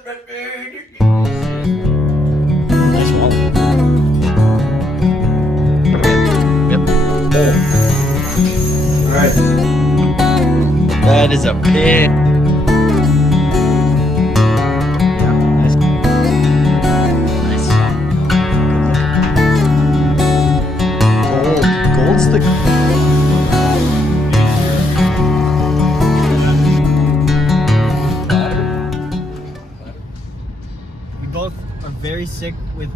Nice walleye. Yep. All right. That is a pig. Gold's the... We both are very sick with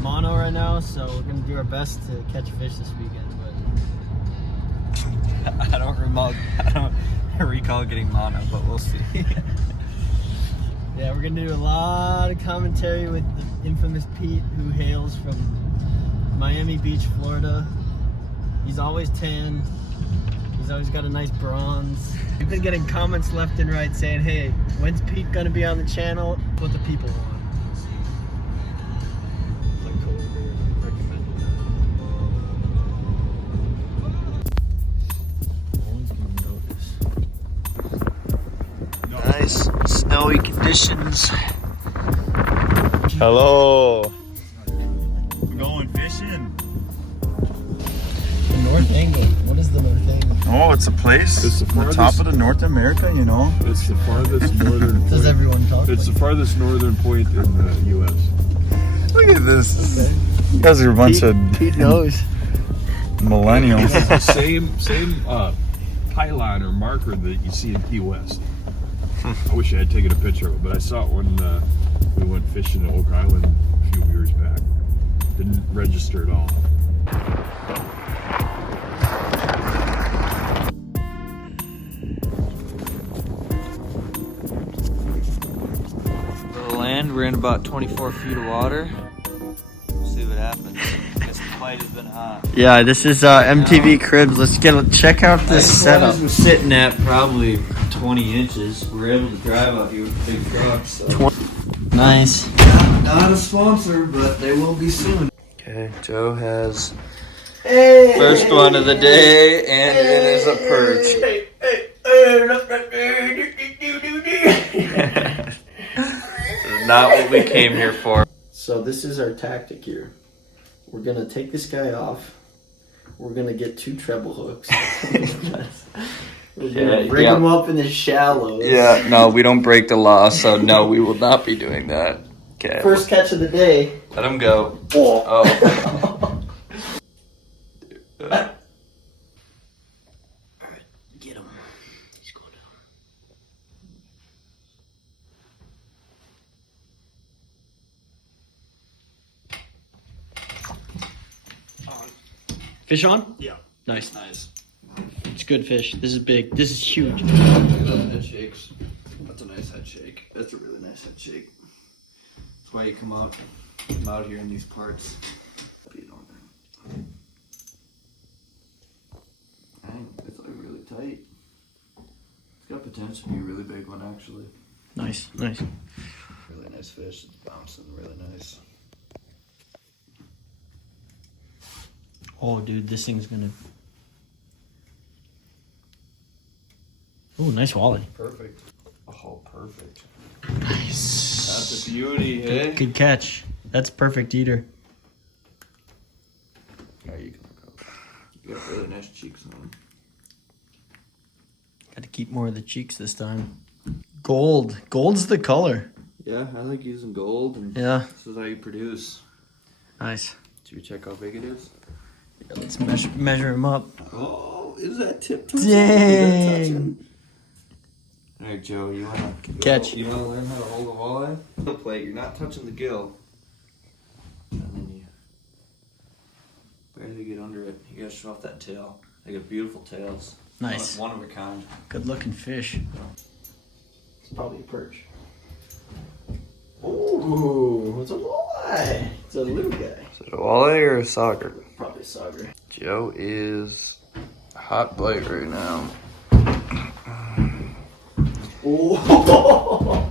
mono right now, so we're gonna do our best to catch fish this weekend. But I don't recall getting mono, but we'll see. Yeah, we're gonna do a lot of commentary with the infamous Pete, who hails from Miami Beach, Florida. He's always tan. He's always got a nice bronze. We've been getting comments left and right saying, hey, when's Pete gonna be on the channel? What the people want. Nice snowy conditions. Hello. We're going fishing. The North Angle. What is the North Angle? Oh, it's a place. It's the on the top of the North America, you know. It's the farthest northern point. Does everyone talk? It's the farthest northern point in the U.S. Look at this. Okay. You guys are a bunch of Pete knows. millennials. It's the same pylon or marker that you see in Key West. I wish I had taken a picture of it, but I saw it when we went fishing at Oak Island a few years back. Didn't register at all. We'll land. We're in about 24 feet of water. We'll see what happens. I guess the fight has been hot. Yeah, this is MTV Cribs. Let's check out this setup. We're sitting at probably 20 inches. We're able to drive out here with big trucks. So. Nice. Not a sponsor, but they will be soon. Okay, Joe has first one of the day, and it is a perch. This is not what we came here for. So this is our tactic here. We're gonna take this guy off. We're gonna get 2 treble hooks. We're gonna bring him up in the shallows. Yeah, no, we don't break the law, so no, we will not be doing that. Okay. First catch of the day. Let him go. Oh. Alright, get him. He's going down. Fish on? Yeah. Nice. It's good fish. This is big. This is huge. head shakes. That's a nice head shake. That's a really nice head shake. That's why you come out here in these parts. Dang, it's like really tight. It's got potential to be a really big one, actually. Nice. Really nice fish. It's bouncing really nice. Oh, dude, this thing's gonna... Oh, nice walleye. Perfect. Oh, perfect. Nice. That's a beauty, hey? Good catch. That's perfect eater. There you go. You got really nice cheeks on them. Got to keep more of the cheeks this time. Gold. Gold's the color. Yeah, I like using gold, and Yeah. this is how you produce. Nice. Should we check how big it is? Yeah, let's measure him up. Oh, is that tip touching? Dang. All right, Joe, you wanna Catch. You wanna learn how to hold a walleye? The plate, you're not touching the gill, and then you barely get under it. You gotta show off that tail. They got beautiful tails. Nice. One of a kind. Good looking fish. It's probably a perch. Ooh, it's a walleye. It's a little guy. Is it a walleye or a sauger? Probably a sauger. Joe is a hot bite right now. Oh.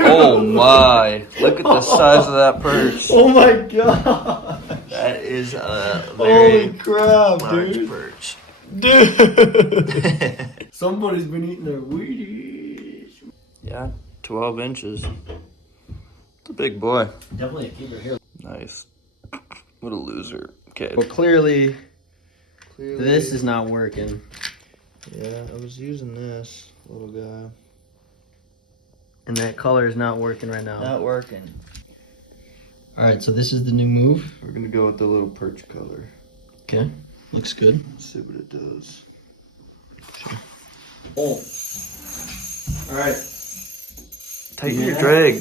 Oh my! Look at the size of that perch. Oh my god. That is a very Holy crap, large dude. perch. Dude. Somebody's been eating their Wheaties. Yeah, 12 inches. It's a big boy. Definitely a keeper here. Nice. What a loser. Okay. Well, clearly this is not working. Yeah, I was using this little guy. And that color is not working right now. Not working. Alright, so this is the new move. We're gonna go with the little perch color. Okay. Looks good. Let's see what it does. Oh. Alright. Tighten your drag.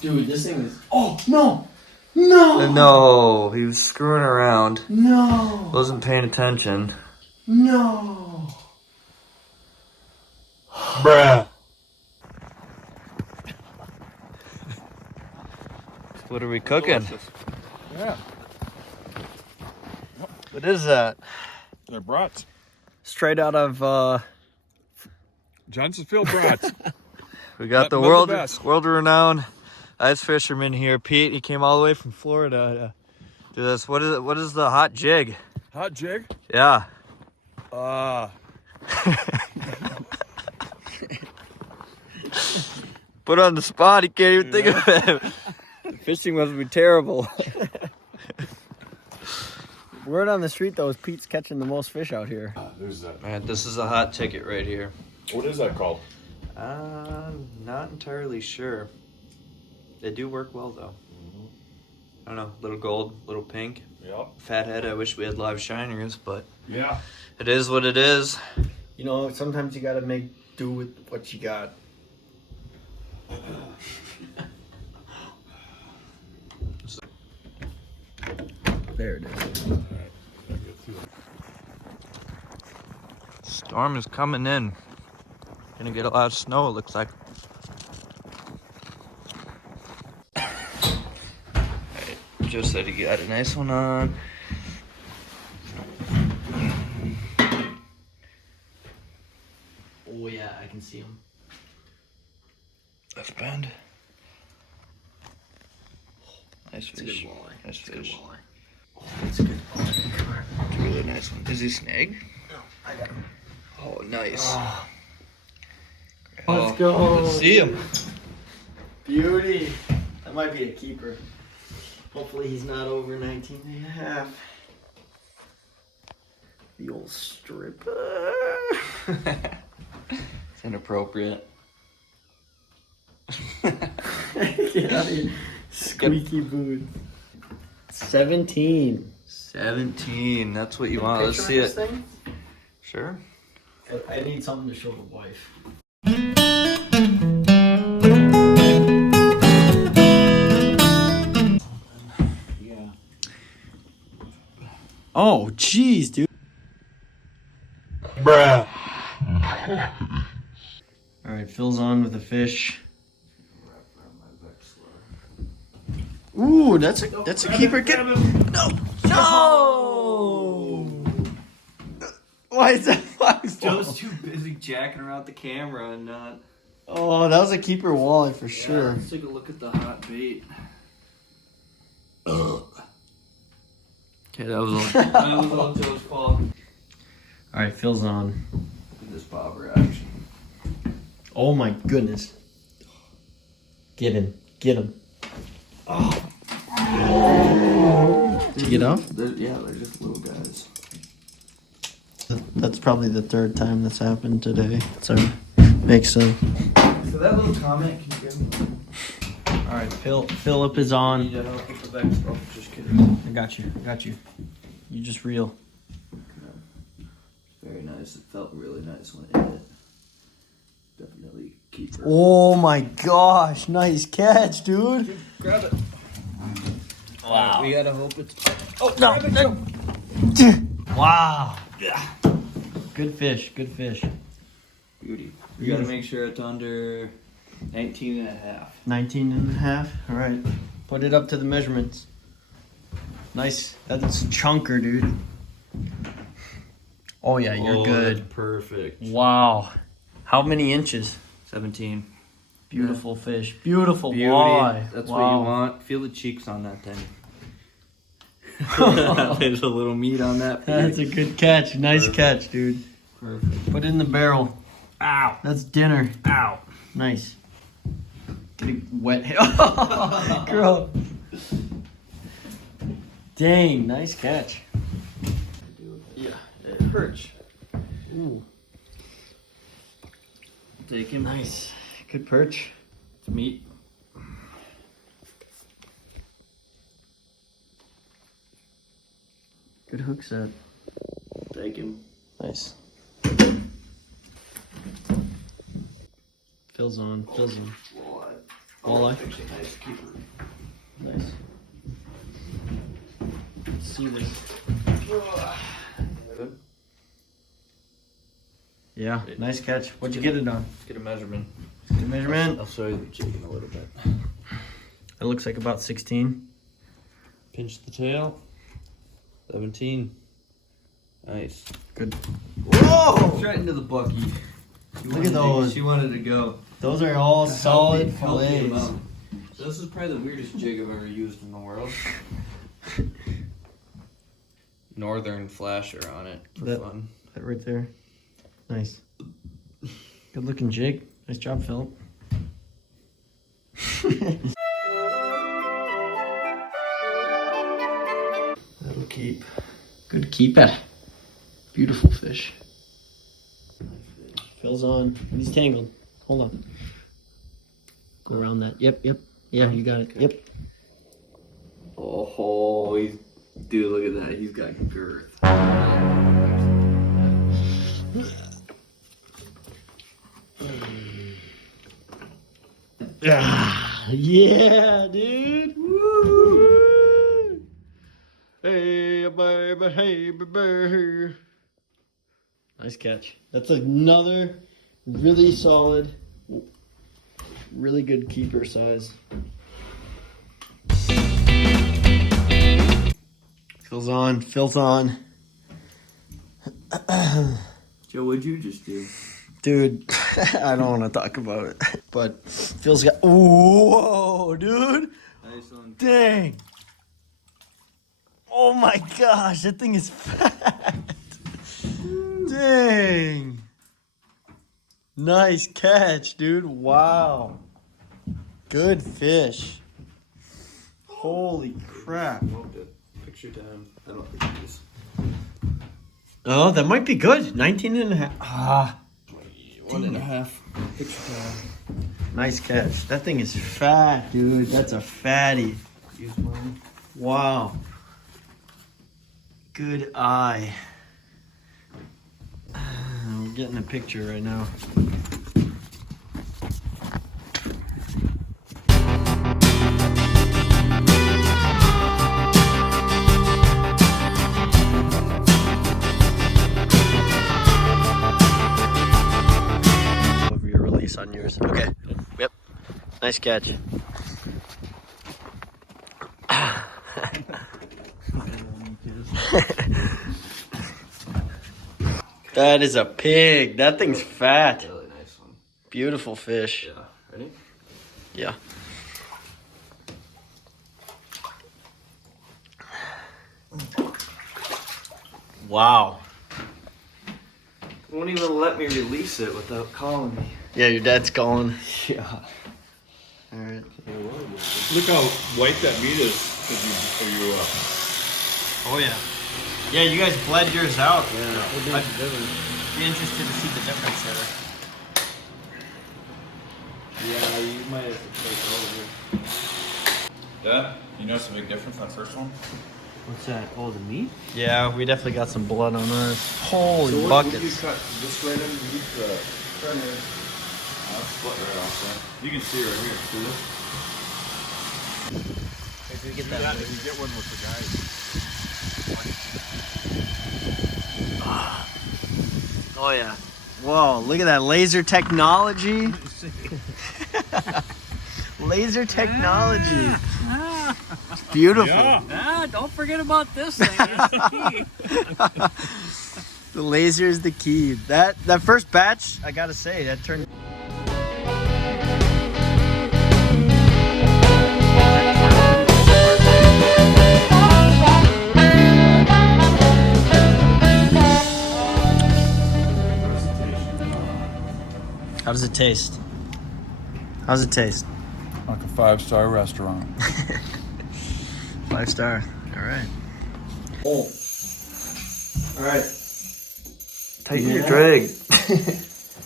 Dude, this thing is. Oh, no! No! No, he was screwing around. No! Wasn't paying attention. No! Bruh. What are we cooking? Yeah, What is that? they're brats. Straight out of, Johnsonville brats. We got the Nothing but the best. world-renowned ice fisherman here, Pete. He came all the way from Florida to do this. What is it? What is the hot jig? Hot jig. Yeah. Put on the spot. He can't even think of it. Fishing must be terrible. Word on the street, though, is Pete's catching the most fish out here. There's that. Man, this is a hot ticket right here. What is that called? Not entirely sure. They do work well though. I don't know, little gold, little pink. Yep. Fathead, I wish we had live shiners, but Yeah. it is what it is. You know, sometimes you gotta make do with what you got. There it is. Storm is coming in. Gonna get a lot of snow, it looks like. Alright, Joe said he got a nice one on. Oh yeah, I can see him. Left bend. Nice It's a good fish. walleye. Nice It's a good fish. walleye. Oh, that's a good walleye. Come here. It's a really nice one. Is he snag? No, I got him. Oh, nice. Oh, Oh, let's go. Let's see him. Beauty. That might be a keeper. Hopefully he's not over 19 and a half. The old stripper. It's inappropriate. Get out of here. Squeaky boot. 17. 17. That's what you want. Let's see it. Thing? Sure. I need something to show the wife. Yeah. Oh, jeez, dude. Bruh. All right, Phil's on with the fish. Ooh, that's a keeper. Get no. Why is that? Joe's too busy jacking around the camera and not. Oh, that was a keeper walleye for sure. Let's take a look at the hot bait. Okay, that was all Joe's fault. All right, Phil's on. Look at this bobber action. Oh my goodness. Get him. Get him. Oh. Did you get off? Yeah, they're just little guys. That's probably the third time that's happened today. So makes sense. So that little comment, can you give me? All right, Philip is on. Need help with the vex, bro. Just kidding. I got you. You just reel. Very nice. It felt really nice when it hit. Definitely keeper. Oh my gosh, nice catch, dude. Grab it. Wow. We gotta hope it's. Oh no. Wow. Yeah. Good fish. Beauty. You gotta make sure it's under 19 and a half. 19 and a half. All right. Put it up to the measurements. Nice. That's a chunker, dude. Oh yeah, you're good. Perfect. Wow. How many inches? 17. Beautiful fish. Beautiful Beauty. walleye. That's what you want. Feel the cheeks on that thing. There's a little meat on that. That's a good catch. Nice Perfect. catch, dude. Perfect. Put it in the barrel. Ow. That's dinner. Ow. Nice. big wet hair. Girl. Dang, nice catch. Yeah, perch. Ooh. Take him. Nice. Good perch. It's meat. Good hook set. Take him. Nice. Fills on. Walleye. Nice keeper. Nice. Let's see this. Good. Yeah, nice catch. What'd you get it on? Let's get a measurement. Good measurement. I'll show you the jig in a little bit. It looks like about 16. Pinch the tail. 17. Nice. Good. Whoa! Right into the bucky. Look at those. She wanted to go. Those are all solid Healthy fillets. amount. So this is probably the weirdest jig I've ever used in the world. Northern flasher on it for fun. That right there. Nice. Good looking jig. Nice job, Philip. That'll keep. Good keeper. Beautiful fish. Phil's on. He's tangled. Hold on. Go around that. Yep. Yeah, you got it. Yep. Oh, dude, look at that. He's got girth. Yeah, dude. Woo! Hey, baby. Nice catch. That's another really solid, really good keeper size. Phil's on. Joe, what'd you just do? Dude, I don't want to talk about it. But Phil's got. Whoa, dude. Nice one. Dang. Oh my gosh, that thing is fat. Dang. Nice catch, dude. Wow. Good fish. Holy crap. Picture time. I don't think it is. Oh, that might be good. 19 and a half. Ah. 1.5. Picture time. Nice catch. That thing is fat, dude. That's a fatty. Use mine. Wow. Good eye. We're getting a picture right now. Over your release on yours. Okay. Yep. Nice catch. That is a pig. That thing's fat. Really nice one. Beautiful fish. Yeah. Ready? Yeah. Wow. Won't even let me release it without calling me. Yeah, your dad's calling. Yeah. All right. Look how white that meat is. Oh yeah. Yeah, you guys bled yours out. Yeah. I'd be interested to see the difference there. Yeah, you might have to take over. Dad, you notice a big difference on the first one? What's that? Oh, the meat? Yeah, we definitely got some blood on ours. Holy So buckets. Would you cut this right underneath the printer? Split right off there. You can see right here. See this? If we get If you get one with the guys. Oh yeah. Whoa, look at that laser technology. Laser technology. It's beautiful. Yeah. Don't forget about this thing. It's the key. The laser is the key. That first batch, I gotta say, that turned. How does it taste? How's it taste? Like a 5-star restaurant. 5-star. All right. Oh. All right. Tighten your drag.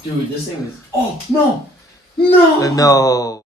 Dude, this thing is. Oh, no! No! No.